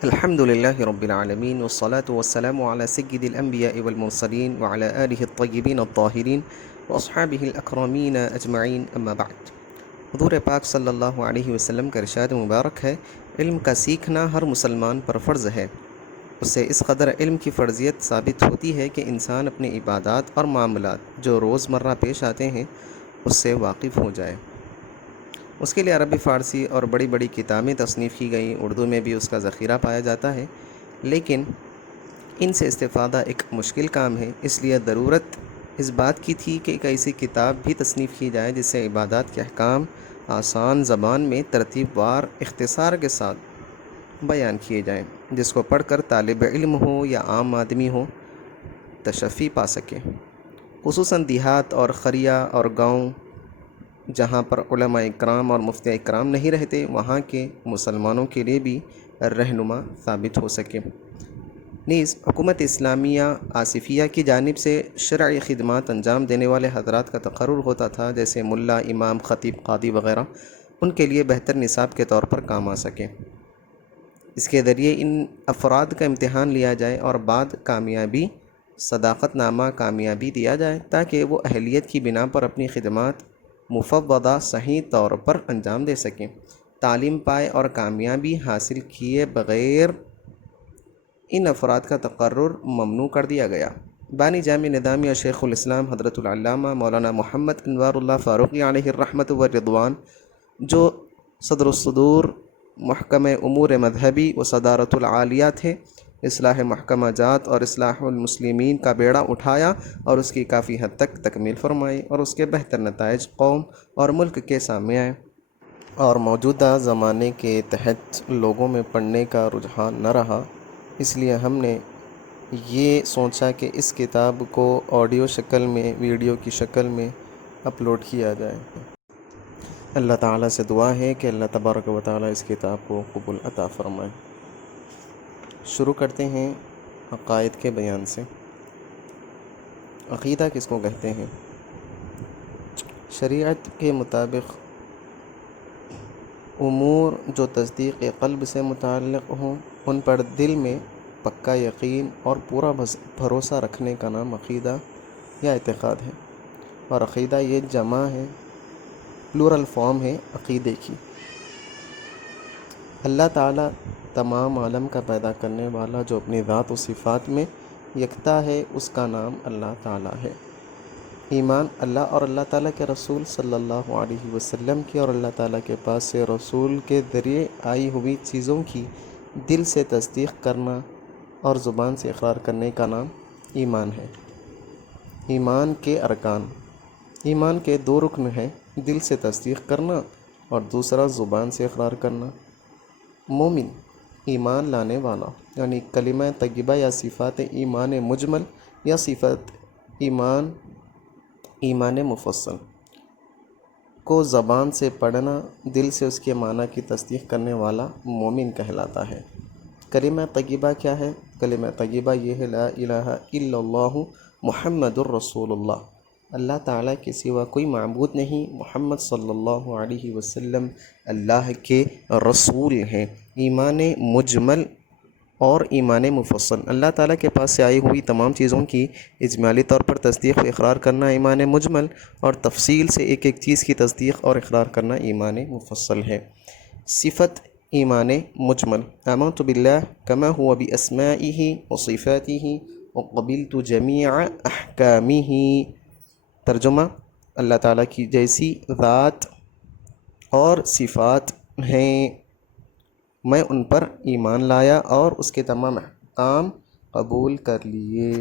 الحمد لله رب العالمين والصلاة والسلام على سيد الأنبياء والمرسلين وعلى آله الطيبين الطاهرين وأصحابه الأكرمين أجمعين أما بعد۔ حضور پاک صلی اللہ علیہ وسلم کا ارشاد مبارک ہے، علم کا سیکھنا ہر مسلمان پر فرض ہے۔ اس سے اس قدر علم کی فرضیت ثابت ہوتی ہے کہ انسان اپنے عبادات اور معاملات جو روزمرہ پیش آتے ہیں اس سے واقف ہو جائے۔ اس کے لیے عربی فارسی اور بڑی بڑی کتابیں تصنیف کی گئیں، اردو میں بھی اس کا ذخیرہ پایا جاتا ہے، لیکن ان سے استفادہ ایک مشکل کام ہے۔ اس لیے ضرورت اس بات کی تھی کہ ایک ایسی کتاب بھی تصنیف کی جائے جس سے عبادات کے احکام آسان زبان میں ترتیب وار اختصار کے ساتھ بیان کیے جائیں، جس کو پڑھ کر طالب علم ہو یا عام آدمی ہو تشفی پا سکے۔ خصوصاً دیہات اور خریہ اور گاؤں جہاں پر علماء اکرام اور مفتی اکرام نہیں رہتے، وہاں کے مسلمانوں کے لیے بھی رہنما ثابت ہو سکے۔ نیز حکومت اسلامیہ آصفیہ کی جانب سے شرعی خدمات انجام دینے والے حضرات کا تقرر ہوتا تھا، جیسے ملا، امام، خطیب، قاضی وغیرہ، ان کے لیے بہتر نصاب کے طور پر کام آ سکے۔ اس کے ذریعے ان افراد کا امتحان لیا جائے اور بعد کامیابی صداقت نامہ کامیابی دیا جائے، تاکہ وہ اہلیت کی بنا پر اپنی خدمات مفوضہ صحیح طور پر انجام دے سکیں۔ تعلیم پائے اور کامیابی حاصل کیے بغیر ان افراد کا تقرر ممنوع کر دیا گیا۔ بانی جامع نظامی اور شیخ الاسلام حضرت العلامہ مولانا محمد انوار اللہ فاروقی علیہ الرحمۃ والرضوان، جو صدر الصدور محکمہ امور مذہبی و صدارت العالیہ تھے، اصلاح محکمہ جات اور اصلاح المسلمین کا بیڑا اٹھایا اور اس کی کافی حد تک تکمیل فرمائی، اور اس کے بہتر نتائج قوم اور ملک کے سامنے آئے، اور موجودہ زمانے کے تحت لوگوں میں پڑھنے کا رجحان نہ رہا۔ اس لیے ہم نے یہ سوچا کہ اس کتاب کو آڈیو شکل میں، ویڈیو کی شکل میں اپلوڈ کیا جائے۔ اللہ تعالیٰ سے دعا ہے کہ اللہ تبارک و تعالیٰ اس کتاب کو قبول عطا فرمائے۔ شروع کرتے ہیں عقائد کے بیان سے۔ عقیدہ کس کو کہتے ہیں؟ شریعت کے مطابق امور جو تصدیق قلب سے متعلق ہوں، ان پر دل میں پکا یقین اور پورا بھروسہ رکھنے کا نام عقیدہ یا اعتقاد ہے۔ اور عقیدہ یہ جمع ہے، پلورل فارم ہے عقیدے کی۔ اللہ تعالیٰ تمام عالم کا پیدا کرنے والا، جو اپنی ذات و صفات میں یکتا ہے، اس کا نام اللہ تعالیٰ ہے۔ ایمان اللہ اور اللہ تعالیٰ کے رسول صلی اللہ علیہ وسلم کی اور اللہ تعالیٰ کے پاس سے رسول کے ذریعے آئی ہوئی چیزوں کی دل سے تصدیق کرنا اور زبان سے اقرار کرنے کا نام ایمان ہے۔ ایمان کے ارکان، ایمان کے دو رکن ہیں، دل سے تصدیق کرنا اور دوسرا زبان سے اقرار کرنا۔ مومن، ایمان لانے والا، یعنی کلمہ طیبہ یا صفات ایمان مجمل یا صفات ایمان مفصل کو زبان سے پڑھنا، دل سے اس کے معنی کی تصدیق کرنے والا مومن کہلاتا ہے۔ کلمہ طیبہ کیا ہے؟ کلمہ طیبہ یہ ہے لا الہ الا اللہ محمد الرسول اللہ، اللہ تعالیٰ کے سوا کوئی معبود نہیں، محمد صلی اللہ علیہ وسلم اللہ کے رسول ہیں۔ ایمان مجمل اور ایمان مفصل، اللہ تعالیٰ کے پاس سے آئی ہوئی تمام چیزوں کی اجمالی طور پر تصدیق و اقرار کرنا ایمان مجمل، اور تفصیل سے ایک ایک چیز کی تصدیق اور اقرار کرنا ایمان مفصل ہے۔ صفت ایمان مجمل، آمنت باللہ کما هو باسمائہ وصفاتہ وقبلت جمیع احکامہ۔ ترجمہ: اللہ تعالیٰ کی جیسی ذات اور صفات ہیں، میں ان پر ایمان لایا اور اس کے تمام احکام قبول کر لیے۔